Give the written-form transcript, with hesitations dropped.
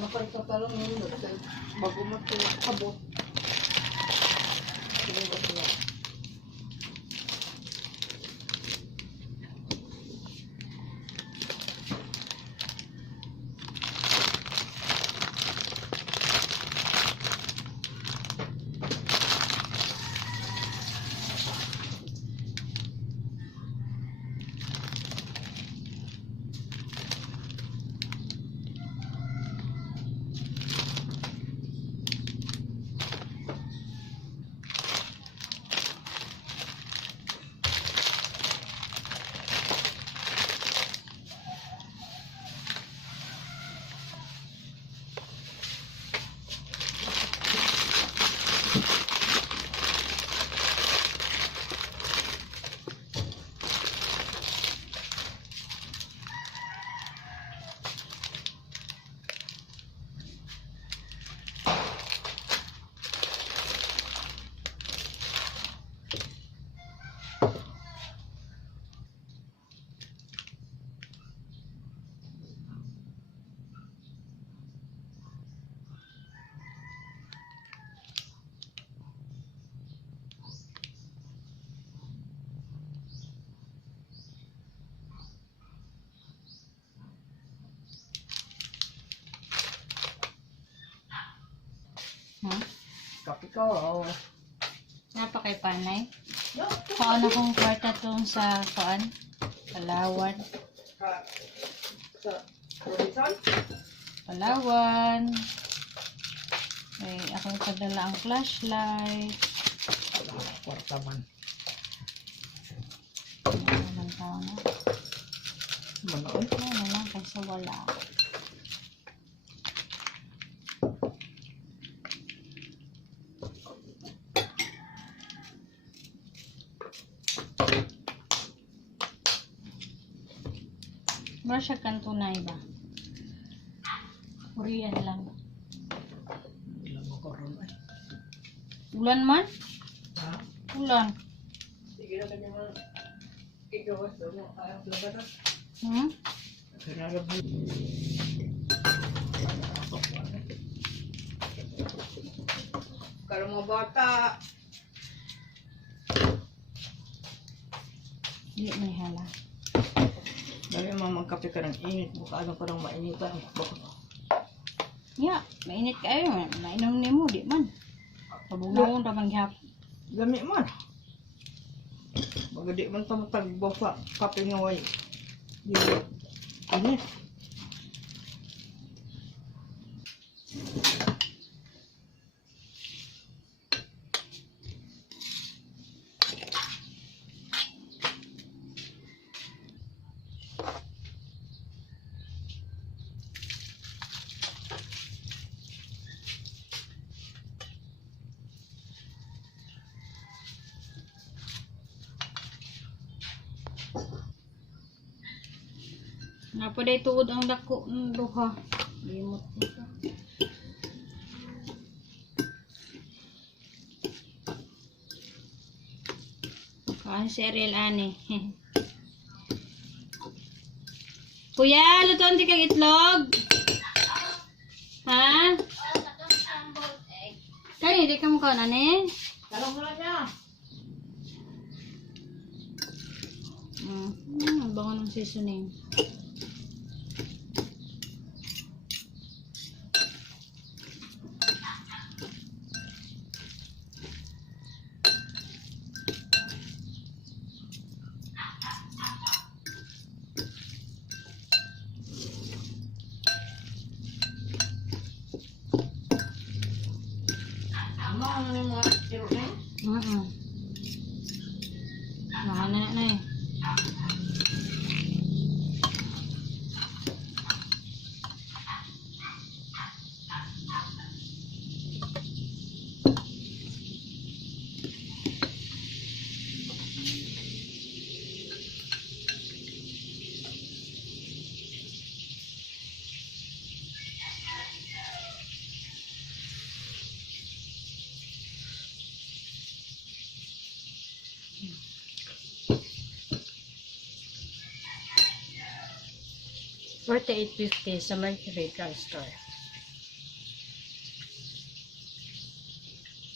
nakita pa lang yun. Bago mo ito abot. Sige ba ito? Kapi ko, oo. Napakay panay. Paano kung kwarta tong sa kuan? Palawan. Sa Robinson? Palawan. Ay, akong padala ang flashlight. Kwarta man. Ano naman tao na? Manood? Ano lang kasi wala. Masya kang tunay ba? Korean lang. Ilang mo ko ron ay. Ulan man? Ha? Ulan. Sige na kanya mga igawas mo. Ayaw talaga na. Sinarap mo. Kalau mga bata. Hindi may hala. Dahil mamangkape ka ng init. Baka ano parang mainitan. Ya, mainit kayo. Mainom ni mo, di man. Pabungawon ra man gyap. Gami man. Baga di man tamatag baka kape nga way. Init. Nga pa day tuod ang dako ng duha. Limot nito. Kaan si Ariel ani. Kuya, lutuan di kang itlog? Ha? Kaya hindi ka mukha na ni? Talong mo lang niya. Ang bango ng seasoning. Ano yung mga tiro na yun? Mahal na eh. $48.50 sa Mercury Drugstore.